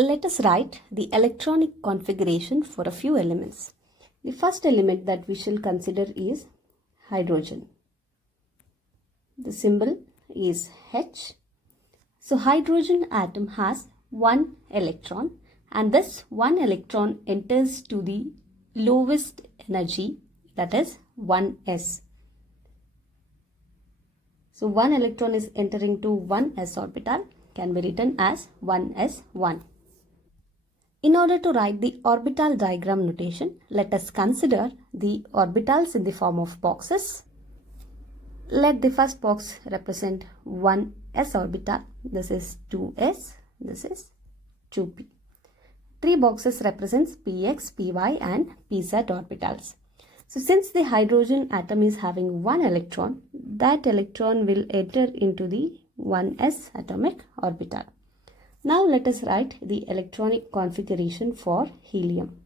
Let us write the electronic configuration for a few elements. The first element that we shall consider is hydrogen. The symbol is H. So hydrogen atom has one electron, and this one electron enters to the lowest energy, that is 1s. So one electron is entering to 1s orbital, can be written as 1s1. In order to write the orbital diagram notation, let us consider the orbitals in the form of boxes. Let the first box represent 1s orbital. This is 2s, this is 2p. Three boxes represents px, py and pz orbitals. So since the hydrogen atom is having one electron, that electron will enter into the 1s atomic orbital. Now let us write the electronic configuration for helium.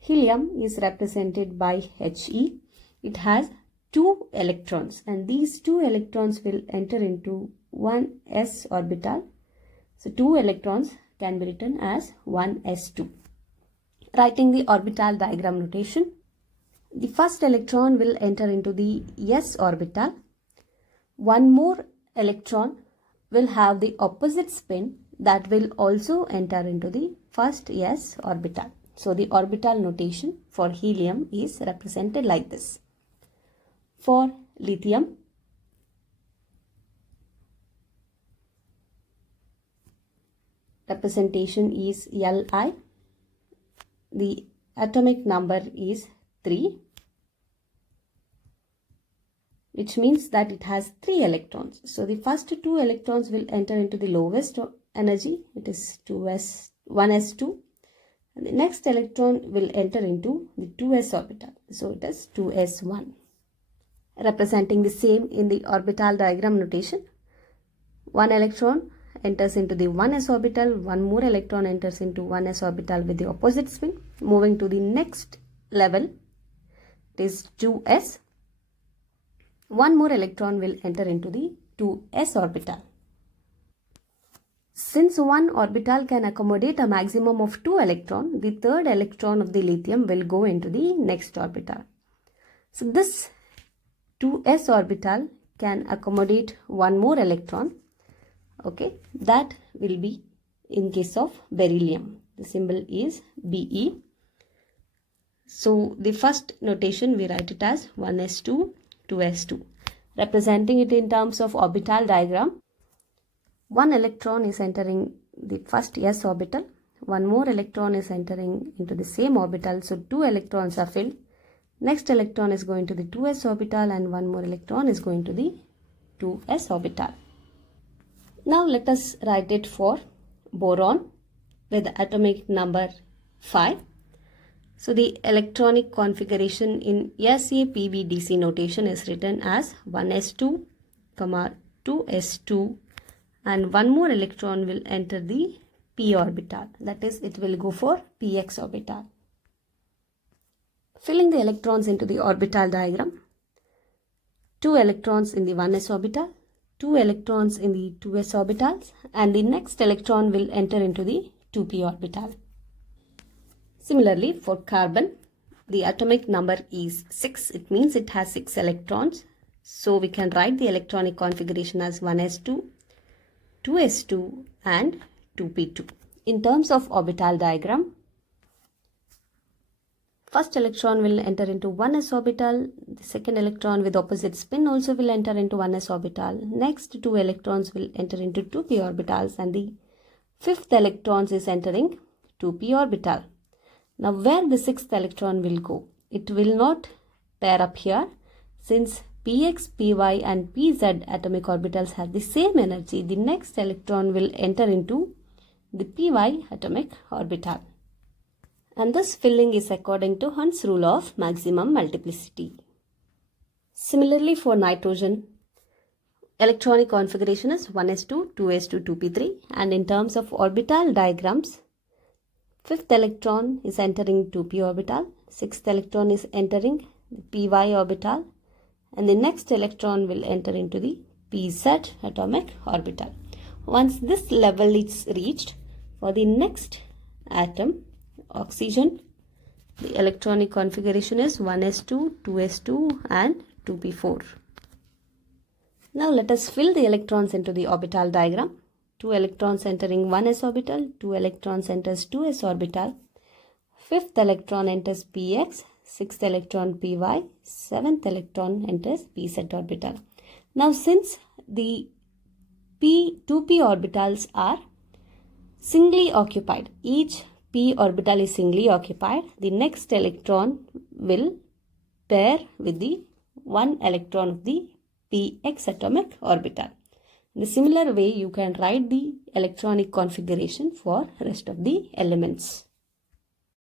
Helium is represented by He. It has two electrons, and these two electrons will enter into 1s orbital. So two electrons can be written as 1s2. Writing the orbital diagram notation, the first electron will enter into the s orbital. One more electron will have the opposite spin that will also enter into the first s orbital. So the orbital notation for helium is represented like this. For lithium, representation is Li. The atomic number is 3, which means that it has 3 electrons. So the first 2 electrons will enter into the lowest energy, it is 1s2, and the next electron will enter into the 2s orbital, so it is 2s1. Representing the same in the orbital diagram notation, one electron enters into the 1s orbital, one more electron enters into 1s orbital with the opposite spin. Moving to the next level, it is 2s. One more electron will enter into the 2s orbital. Since one orbital can accommodate a maximum of 2 electrons, the third electron of the lithium will go into the next orbital. So this 2s orbital can accommodate one more electron. Okay, that will be in case of beryllium. The symbol is Be. So the first notation we write it as 1s2, 2s2. Representing it in terms of orbital diagram, one electron is entering the first s orbital, one more electron is entering into the same orbital, so 2 electrons are filled. Next electron is going to the 2s orbital and one more electron is going to the 2s orbital. Now let us write it for boron with the atomic number 5. So the electronic configuration in SAPBDC notation is written as 1s2, 2s2, and one more electron will enter the p orbital. That is, it will go for px orbital. Filling the electrons into the orbital diagram, 2 electrons in the 1s orbital, 2 electrons in the 2s orbitals, and the next electron will enter into the 2p orbital. Similarly, for carbon, the atomic number is 6. It means it has 6 electrons. So we can write the electronic configuration as 1s2, 2s2 and 2p2. In terms of orbital diagram, first electron will enter into 1s orbital. The second electron with opposite spin also will enter into 1s orbital. Next 2 electrons will enter into 2p orbitals, and the fifth electron is entering 2p orbital. Now where the sixth electron will go? It will not pair up here, since px, py and pz atomic orbitals have the same energy. The next electron will enter into the py atomic orbital. And this filling is according to Hund's rule of maximum multiplicity. Similarly, for nitrogen, electronic configuration is 1s2, 2s2, 2p3, and in terms of orbital diagrams, fifth electron is entering 2p orbital, sixth electron is entering the py orbital, and the next electron will enter into the pz atomic orbital. Once this level is reached, for the next atom, oxygen, the electronic configuration is 1s2, 2s2 and 2p4. Now let us fill the electrons into the orbital diagram. 2 electrons entering 1s orbital, 2 electrons enters 2s orbital, 5th electron enters px, 6th electron py, 7th electron enters pz orbital. Now since the 2p orbitals are singly occupied, each p orbital is singly occupied, the next electron will pair with the one electron of the px atomic orbital. In a similar way, you can write the electronic configuration for rest of the elements.